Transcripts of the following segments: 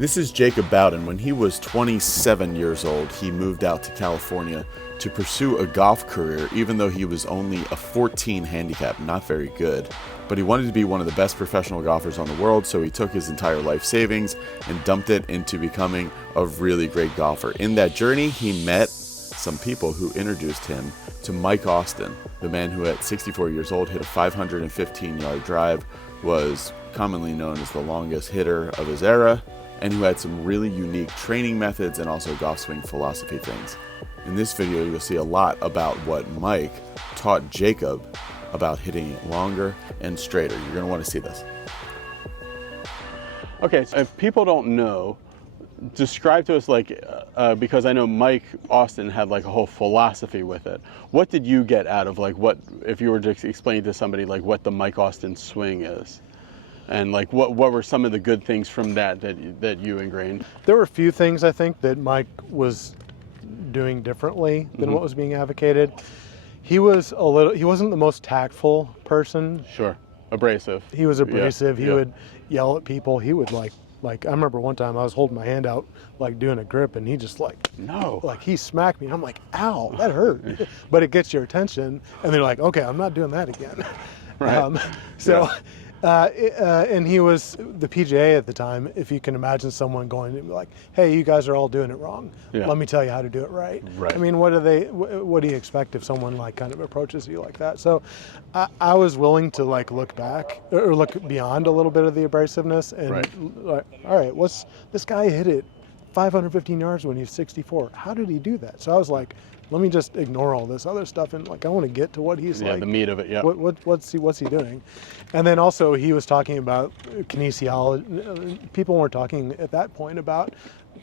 This is Jaacob Bowden. When he was 27 years old, he moved out to California to pursue a golf career, even though he was only a 14 handicap, not very good. But he wanted to be one of the best professional golfers on the world, so he took his entire life savings and dumped it into becoming a really great golfer. In that journey, he met some people who introduced him to Mike Austin, the man who at 64 years old hit a 515-yard drive, was commonly known as the longest hitter of his era, and who had some really unique training methods and also golf swing philosophy things. In this video, you'll see a lot about what Mike taught Jaacob about hitting it longer and straighter. You're going to want to see this. Okay, so if people don't know, describe to us, because I know Mike Austin had like a whole philosophy with it. What did you get out of what, if you were to explain to somebody what the Mike Austin swing is? And what were some of the good things from that you ingrained? There were a few things I think that Mike was doing differently than what was being advocated. He wasn't the most tactful person. Sure, abrasive. He was abrasive. Yeah. He would yell at people. He would I remember one time I was holding my hand out doing a grip, and he just he smacked me, and I'm like, ow, that hurt. But it gets your attention, and they're like, okay, I'm not doing that again. Right. And he was the PGA at the time. If you can imagine someone going to be like, hey, you guys are all doing it wrong. Yeah. Let me tell you how to do it right. Right. I mean, what do you expect if someone kind of approaches you like that? So I was willing to look back or look beyond a little bit of the abrasiveness and all right, this guy hit it 515 yards when he was 64. How did he do that? So I was like, let me just ignore all this other stuff and I want to get to what he's the meat of it. Yeah. What's he doing? And then also he was talking about kinesiology. People weren't talking at that point about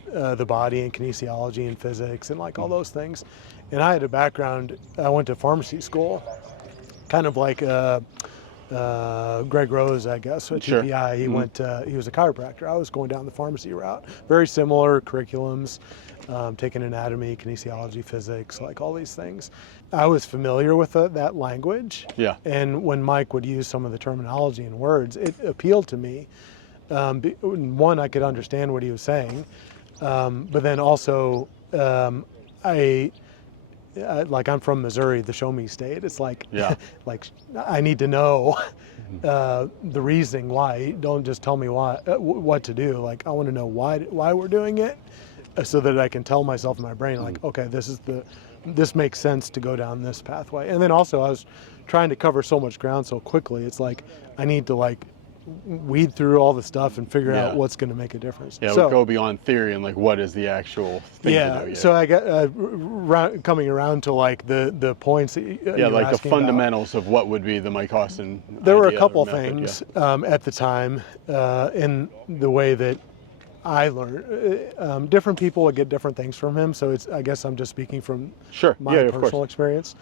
the body and kinesiology and physics and all those things. And I had a background. I went to pharmacy school, kind of like Greg Rose, I guess, at Sure. TPI. He was a chiropractor. I was going down the pharmacy route. Very similar curriculums. Taking anatomy, kinesiology, physics, all these things. I was familiar with that language. Yeah. And when Mike would use some of the terminology and words, it appealed to me. One, I could understand what he was saying, but then also, I'm from Missouri, the show me state. It's I need to know the reasoning why. Don't just tell me what to do. I want to know why we're doing it, so that I can tell myself in my brain, okay, this makes sense to go down this pathway. And then also I was trying to cover so much ground so quickly. It's I need to weed through all the stuff and figure out what's going to make a difference. Yeah, so, go beyond theory and what is the actual thing to do. Yeah. So I got coming around to the points that the fundamentals of what would be the Mike Austin. There were a couple things at the time in the way that I learned. Different people would get different things from him, so I guess I'm just speaking from my personal experience.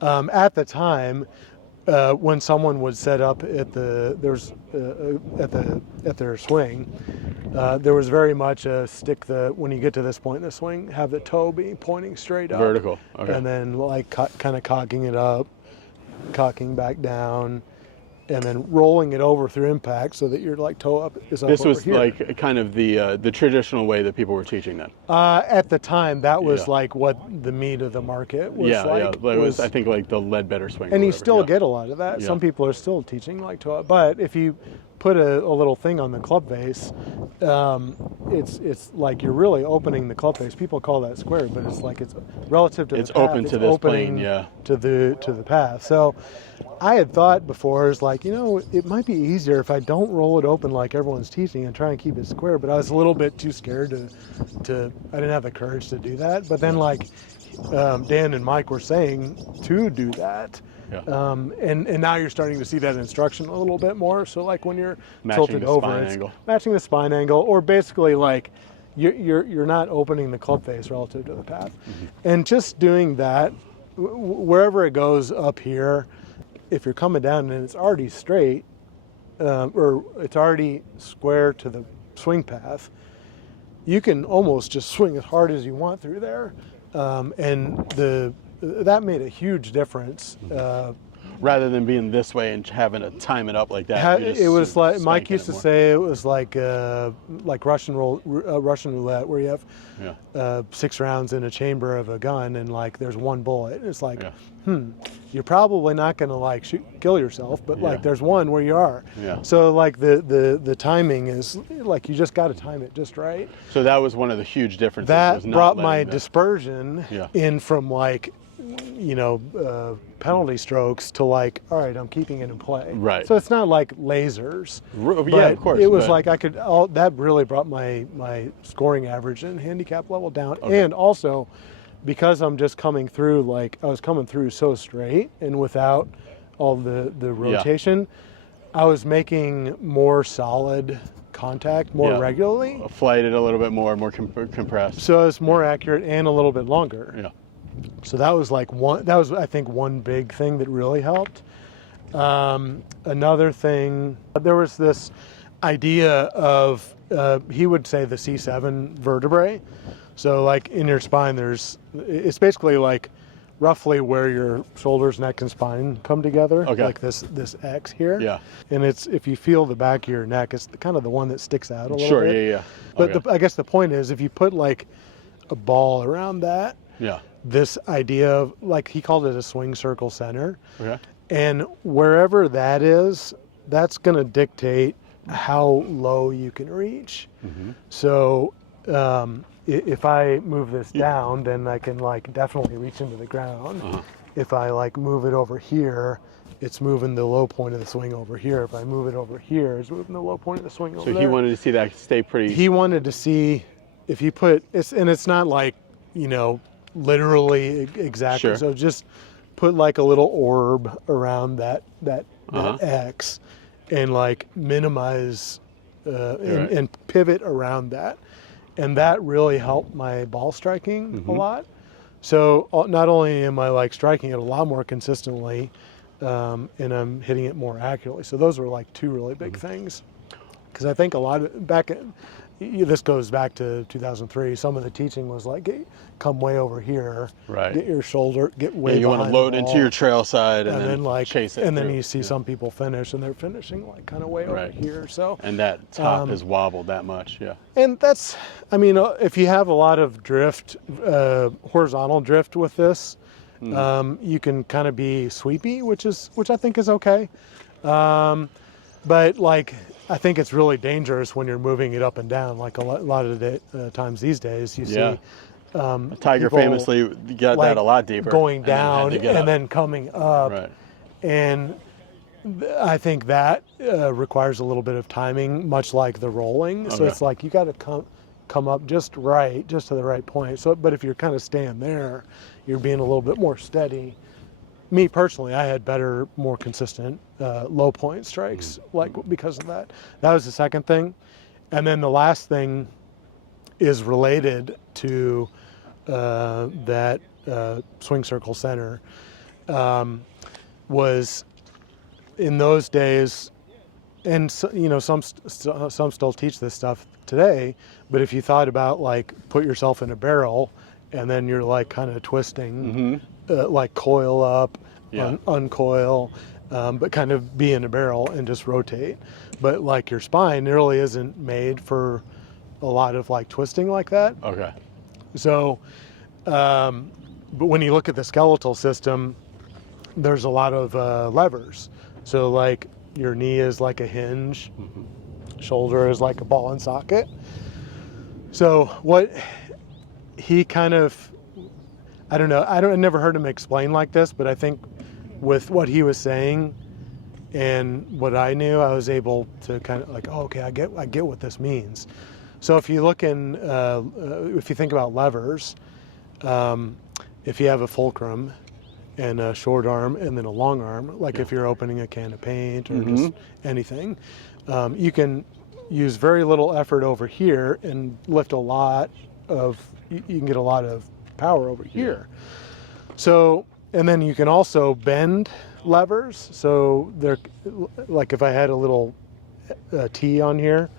At the time, when someone would set up at their swing, there was very much a when you get to this point in the swing, have the toe be pointing straight up, vertical, okay. And then kind of cocking it up, cocking back down, and then rolling it over through impact so that your toe up is up. This was here. Kind of the traditional way that people were teaching then. At the time, that was what the meat of the market was It was, I think, the Ledbetter swing. And you still get a lot of that. Some people are still teaching toe up, but if you put a little thing on the club face, it's you're really opening the club face. People call that square, but it's it's relative to the path. Open to this plane, to the path. So I had thought before, it might be easier if I don't roll it open like everyone's teaching and try and keep it square, but I was a little bit too scared to I didn't have the courage to do that. But then Dan and Mike were saying to do that. Yeah. And now you're starting to see that instruction a little bit more. So when you're matching tilted the over, spine it's angle. Matching the spine angle, or basically you're not opening the club face relative to the path. Mm-hmm. And just doing that, wherever it goes up here, if you're coming down and it's already straight, or it's already square to the swing path, you can almost just swing as hard as you want through there. And that made a huge difference rather than being this way and having to time it up like that. It was like Mike used to say, it was like Russian roulette, where you have 6 rounds in a chamber of a gun, and like there's one bullet. It's like, you're probably not going to like kill yourself, but like there's one where you are. Yeah. So like the timing is like, you just got to time it just right. So that was one of the huge differences. That brought my dispersion in from like, penalty strokes to like, all right, I'm keeping it in play. Right. So it's not like lasers. Yeah, of course. It was like that really brought my scoring average and handicap level down. Okay. And also, because I'm just coming through, like I was coming through so straight and without all the rotation, I was making more solid contact more regularly. Flighted a little bit more compressed. So it's more accurate and a little bit longer. Yeah. So that was like I think one big thing that really helped. Another thing, there was this idea of, he would say the C7 vertebrae. So like in your spine, it's basically like roughly where your shoulders, neck, and spine come together. Okay. Like this X here. Yeah. And if you feel the back of your neck, it's kind of the one that sticks out a little bit. Sure, yeah. But I guess the point is, if you put like a ball around that, this idea of, like, he called it a swing circle center. Okay. And wherever that is, that's going to dictate how low you can reach. Mm-hmm. So if I move this down, then I can like definitely reach into the ground. Uh-huh. If I like move it over here, it's moving the low point of the swing over here. If I move it over here, it's moving the low point of the swing over there. So he wanted to see that stay pretty. He wanted to see if you put, it's not like, literally exactly. Sure. So just put like a little orb around that X and like minimize and pivot around that. And that really helped my ball striking a lot. So not only am I like striking it a lot more consistently, and I'm hitting it more accurately. So those were like 2 really big things. Because I think a lot of this goes back to 2003. Some of the teaching was like, come way over here, get your shoulder, get way behind. You want to load into your trail side and then like chase it. And then you see some people finish, and they're finishing like kind of way over here. So and that top has wobbled that much, And that's, if you have a lot of drift, horizontal drift with this, you can kind of be sweepy, which I think is okay. But like, I think it's really dangerous when you're moving it up and down. Like a lot of the times these days, you see Tiger famously got like that a lot deeper, going down and then coming up. Right. And I think that requires a little bit of timing, much like the rolling. Okay. So it's like you got to come up just to the right point. So, but if you're kind of staying there, you're being a little bit more steady. Me personally, I had better, more consistent low point strikes, like because of that. That was the second thing. And then the last thing is related to that swing circle center, was in those days, and some still teach this stuff today, but if you thought about like put yourself in a barrel and then you're like kind of twisting, like coil up, uncoil, but kind of be in a barrel and just rotate. But like your spine really isn't made for a lot of like twisting like that. Okay. So, but when you look at the skeletal system, there's a lot of levers. So like your knee is like a hinge, shoulder is like a ball and socket. So what he kind of, I never heard him explain like this, but I think with what he was saying and what I knew, I was able to kind of like, oh, okay, I get what this means. So if you look if you think about levers, if you have a fulcrum and a short arm and then a long arm, like if you're opening a can of paint or just anything, you can use very little effort over here and lift you can get a lot of power over here. So, and then you can also bend levers. So they're like, if I had a little T on here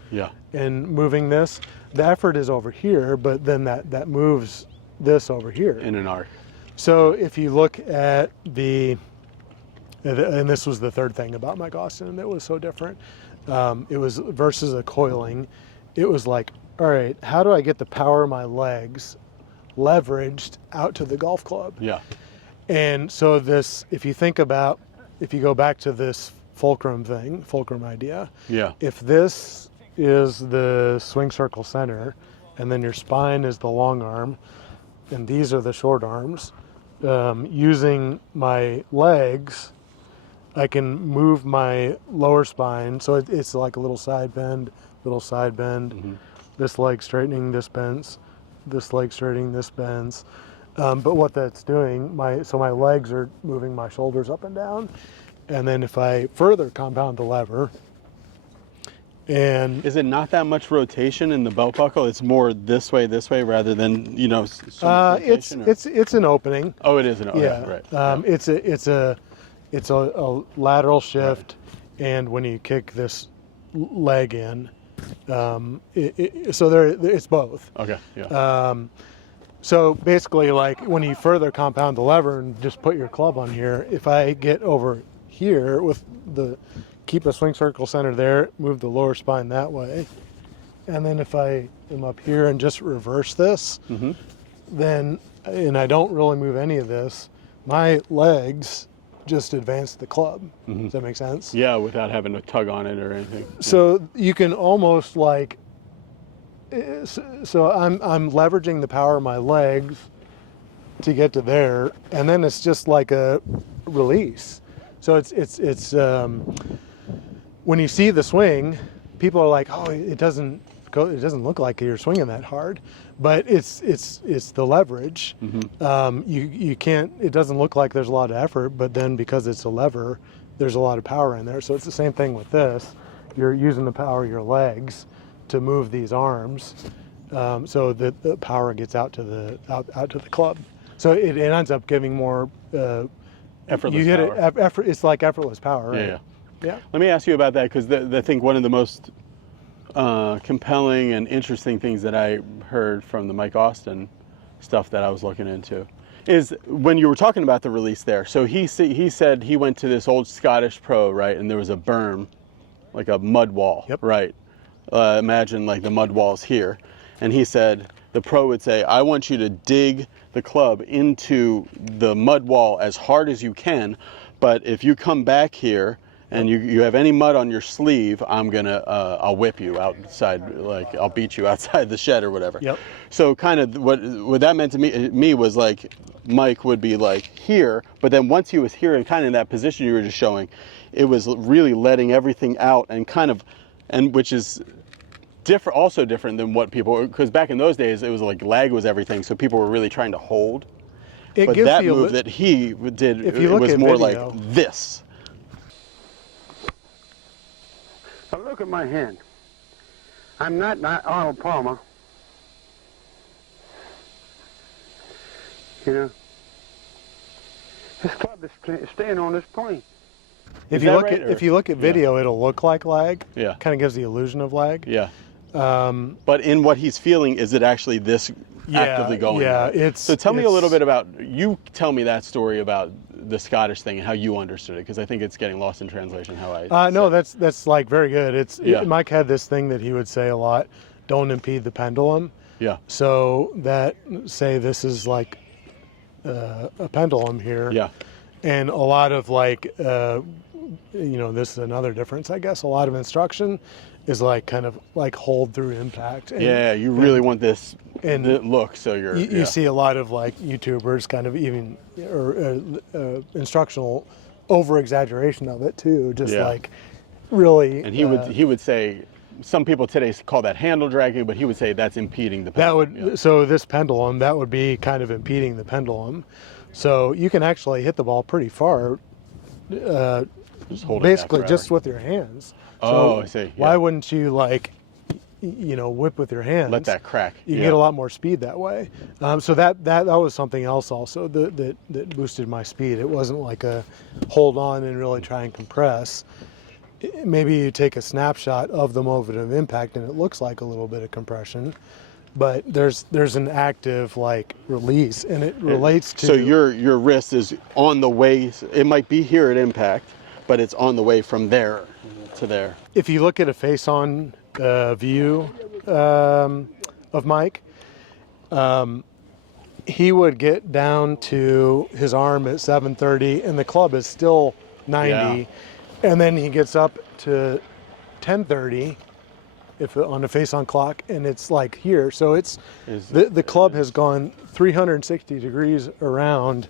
and moving this, the effort is over here, but then that moves this over here. In an arc. So if you look at the and this was the third thing about Mike Austin that was so different. It was versus a coiling. It was like, all right, how do I get the power of my legs leveraged out to the golf club? Yeah. And so this, if you go back to this fulcrum idea. Yeah. If this is the swing circle center, and then your spine is the long arm, and these are the short arms, using my legs, I can move my lower spine. So it's like a little side bend. Mm-hmm. This leg straightening, this bends. This leg straightening, this bends. But what that's doing, my legs are moving my shoulders up and down. And then if I further compound the lever, and is it not that much rotation in the belt buckle? It's more this way, rather than it's an opening. Oh, it is an opening. Yeah, right. It's a lateral shift, right. And when you kick this leg in, it's both. Okay. Yeah. So basically, like when you further compound the lever and just put your club on here, if I get over here with keep a swing circle center there, move the lower spine that way, and then if I am up here and just reverse this, mm-hmm. then, and I don't really move any of this, my legs just advance the club. Mm-hmm. Does that make sense? Yeah, without having to tug on it or anything. So you can almost like, so I'm leveraging the power of my legs to get to there, and then it's just like a release. So it's when you see the swing, people are like, oh, it doesn't look like you're swinging that hard, but it's the leverage. Mm-hmm. You can't. It doesn't look like there's a lot of effort, but then because it's a lever, there's a lot of power in there. So it's the same thing with this. You're using the power of your legs to move these arms, so that the power gets out to the club. So it ends up giving more effortless you hit power. It's like effortless power, right? Yeah. Let me ask you about that, because I think one of the most compelling and interesting things that I heard from the Mike Austin stuff that I was looking into is when you were talking about the release there. So he said he went to this old Scottish pro, right, and there was a berm, like a mud wall, yep. Right? Imagine like the mud walls here. And he said the pro would say, I want you to dig the club into the mud wall as hard as you can, but if you come back here and you have any mud on your sleeve, I'll whip you outside, like I'll beat you outside the shed or whatever. Yep. So kind of what that meant to me was like Mike would be like here, but then once he was here and kind of in that position you were just showing, it was really letting everything out and which is also different than what people, because back in those days it was like lag was everything, so people were really trying to hold. But that move that he did, it was more like this. Now look at my hand. I'm not Arnold Palmer. You know, this club is staying on this plane. If you look at video, it'll look like lag. Yeah. Kind of gives the illusion of lag. Yeah. But in what he's feeling, is it actually this actively going? Yeah. So tell me a little bit about, you tell me that story about the Scottish thing and how you understood it, because I think it's getting lost in translation how I no, that's like very good. Mike had this thing that he would say a lot, don't impede the pendulum. Yeah. So that, say this is like a pendulum here. Yeah. And a lot of like, this is another difference, I guess. A lot of instruction is like kind of like hold through impact. And, you really want this look, so you see a lot of like YouTubers kind of even, or instructional over exaggeration of it too, just like really. And he would say, some people today call that handle dragging, but he would say that's impeding the pendulum. So this pendulum, that would be kind of impeding the pendulum. So you can actually hit the ball pretty far, basically just with your hands. So I see. Yeah. Why wouldn't you whip with your hands? Let that crack. You can get a lot more speed that way. So that was something else also that boosted my speed. It wasn't like a hold on and really try and compress. Maybe you take a snapshot of the moment of impact and it looks like a little bit of compression, but there's an active like release, and it relates to. So your wrist is on the way. It might be here at impact, but it's on the way from there to there. If you look at a face-on view of Mike, he would get down to his arm at 7:30, and the club is still 90, and then he gets up to 10:30 if on a face-on clock, and it's like here. So it's the club has gone 360 degrees around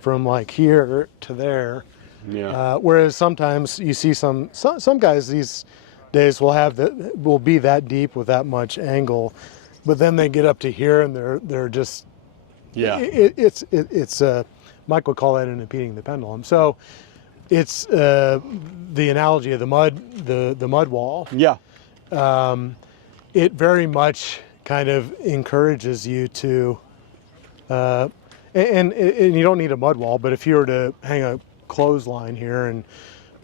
from like here to there. Yeah. Whereas sometimes you see some guys these days will be that deep with that much angle, but then they get up to here and they're just it's Mike would call that an impeding the pendulum. So it's the analogy of the mud wall. Yeah. It very much kind of encourages you to, and you don't need a mud wall, but if you were to hang a clothesline here and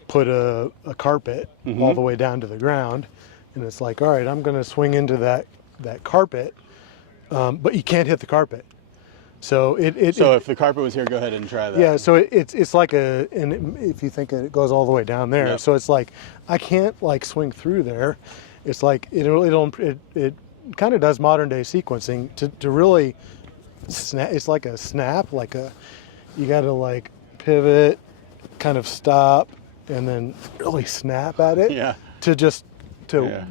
put a carpet all the way down to the ground, and it's like, all right, I'm going to swing into that carpet, but you can't hit the carpet. So if the carpet was here, go ahead and try that. Yeah, so it's like and if you think it goes all the way down there, so it's like I can't like swing through there. It's like it kind of does modern day sequencing to really snap. It's like a snap, you got to like pivot, kind of stop, and then really snap at it. Yeah. To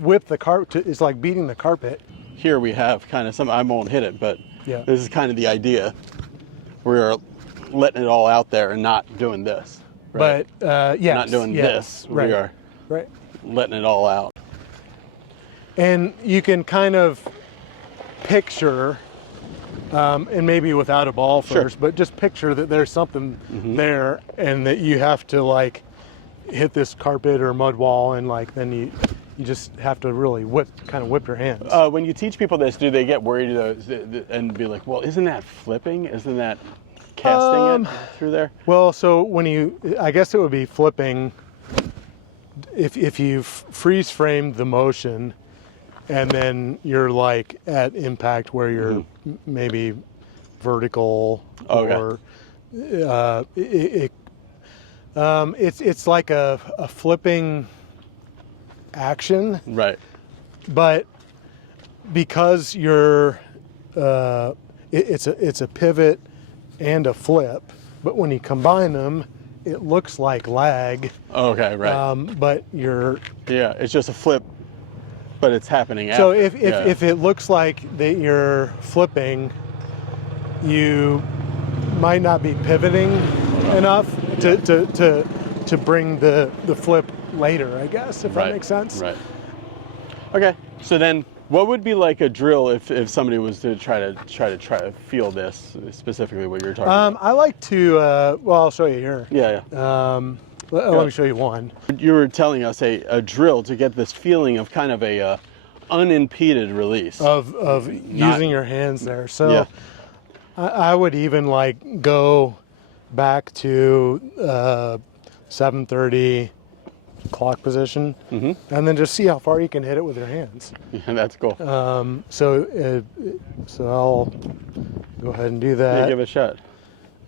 whip the carpet. It's like beating the carpet. Here we have kind of some. I won't hit it, but this is kind of the idea. We're letting it all out there and not doing this. Right? But not doing this. Right. We are letting it all out. And you can kind of picture, and maybe without a ball first, but just picture that there's something there, and that you have to like hit this carpet or mud wall, and like then you just have to really whip your hands. When you teach people this, do they get worried and be like, well, isn't that flipping? Isn't that casting it through there? Well, so I guess it would be flipping if you freeze framed the motion, and then you're like at impact where you're maybe vertical, or it's like a flipping action, right? But because you're it's a pivot and a flip, but when you combine them, it looks like lag. Okay, right. But you're it's just a flip, but it's happening after. So if it looks like that you're flipping, you might not be pivoting enough to bring the flip later, I guess, if that makes sense. Right. Okay. So then, what would be like a drill if somebody was to try to feel this specifically what you're talking about? I like to. I'll show you here. Yeah. Let me show you one. You were telling us a drill to get this feeling of kind of a unimpeded release of using your hands there. So I would even like go back to 7:30 clock position, and then just see how far you can hit it with your hands. Yeah, that's cool. So I'll go ahead and do that. Yeah, give it a shot.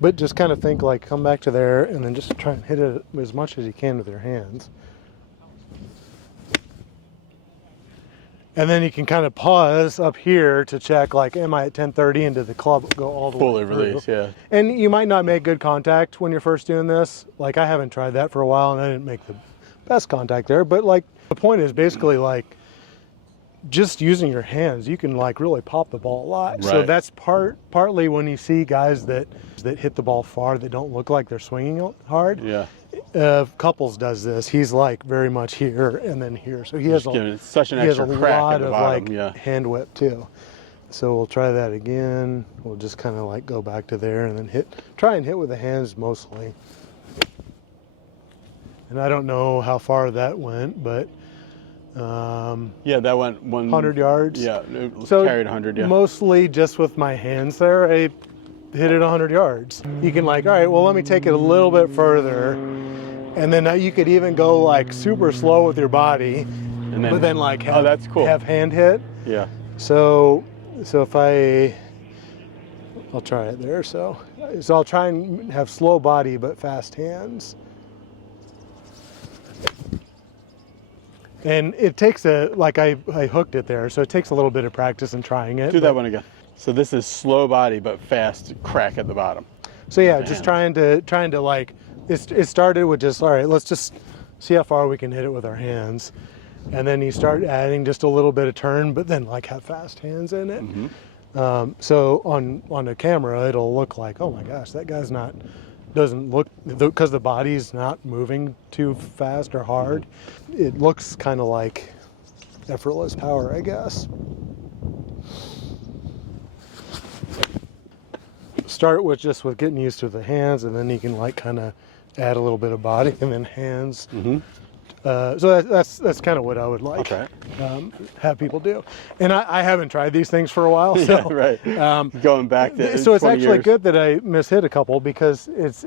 But just kind of think like, come back to there, and then just try and hit it as much as you can with your hands. And then you can kind of pause up here to check, like, am I at 10:30, and did the club go all the fully way through? Release, yeah. And you might not make good contact when you're first doing this. Like, I haven't tried that for a while, and I didn't make the best contact there. But like, the point is basically like, just using your hands, you can like really pop the ball a lot. Right. So that's partly when you see guys that hit the ball far that don't look like they're swinging hard. Yeah. Couples does this. He's like very much here and then here. So he has such an extra crack lot at the of bottom, like hand whip too. So we'll try that again. We'll just kind of like go back to there and then try and hit with the hands mostly. And I don't know how far that went, but that went 100 yards. Yeah, it so carried 100. Yeah, mostly just with my hands there, I hit it 100 yards. You can like, all right, well, let me take it a little bit further, and then you could even go like super slow with your body, but then like have, that's cool. have hand hit. Yeah. So So if I'll try it there. So I'll try and have slow body but fast hands. And it takes I hooked it there, so it takes a little bit of practice in trying it. Do that one again. So this is slow body but fast crack at the bottom. So yeah, just trying to like, it started with just, all right, let's just see how far we can hit it with our hands. And then you start adding just a little bit of turn, but then like have fast hands in it. Mm-hmm. So on a camera, it'll look like, oh my gosh, that guy's doesn't look, because the body's not moving too fast or hard. It looks kind of like effortless power, I guess. Start with getting used to the hands, and then you can like kind of add a little bit of body and then hands. Mm-hmm. So that's kind of what I would like have people do. And I haven't tried these things for a while, so yeah, right. Going back to so it's actually years. good that I mishit a couple, because it's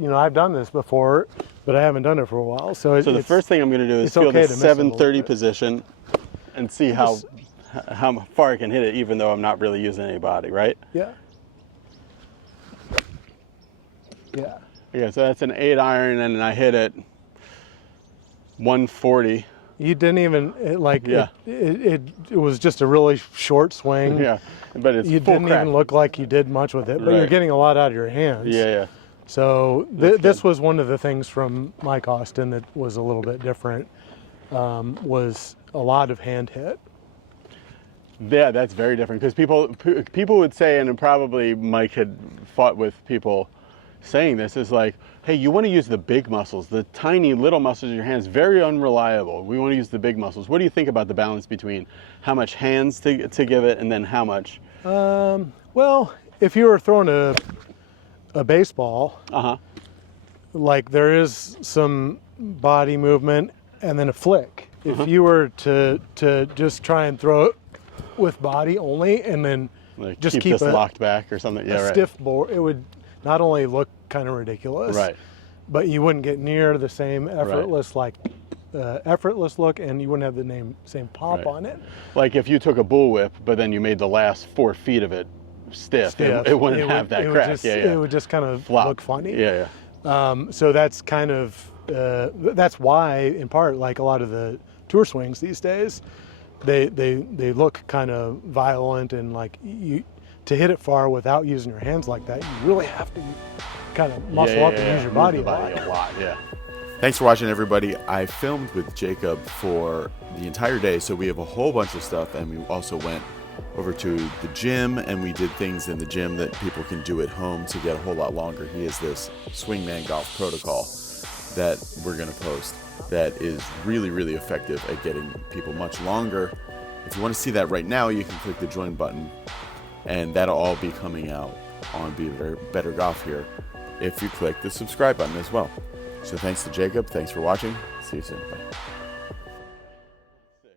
I've done this before, but I haven't done it for a while. So the first thing I'm going to do is feel okay the 730 position and see how far I can hit it, even though I'm not really using any body, right? Yeah. Yeah. Yeah. So that's an 8 iron, and I hit it 140. You didn't even it was just a really short swing. Yeah, but it's you full didn't crack. even look like you did much with it, but you're getting a lot out of your hands. Yeah, yeah. So this was one of the things from Mike Austin that was a little bit different. Was a lot of hand hit. Yeah, that's very different, because people would say, and probably Mike had fought with people saying this, is like, hey, you want to use the big muscles. The tiny little muscles in your hands, very unreliable. We want to use the big muscles. What do you think about the balance between how much hands to give it and then how much? Well, if you were throwing a baseball, like there is some body movement and then a flick. If you were to just try and throw it with body only and then Like just keep this locked back or something. Yeah, right. Stiff board, it would not only look kind of ridiculous, right, but you wouldn't get near the same effortless effortless look, and you wouldn't have the same pop on it. Like if you took a bullwhip, but then you made the last 4 feet of it stiff. It wouldn't have that crack. It would just kind of flop. look funny. Yeah, yeah. So that's kind of that's why, in part, like a lot of the tour swings these days, they look kind of violent, and like to hit it far without using your hands like that, you really have to kind of muscle up and use your body a lot. Yeah. Thanks for watching, everybody. I filmed with Jaacob for the entire day, so we have a whole bunch of stuff, and we also went over to the gym, and we did things in the gym that people can do at home to get a whole lot longer. He has this Swingman Golf protocol that we're going to post that is really, really effective at getting people much longer. If you want to see that right now, you can click the join button, and that'll all be coming out on Be Better Golf here if you click the subscribe button as well. So thanks to Jaacob. Thanks for watching. See you soon. Bye.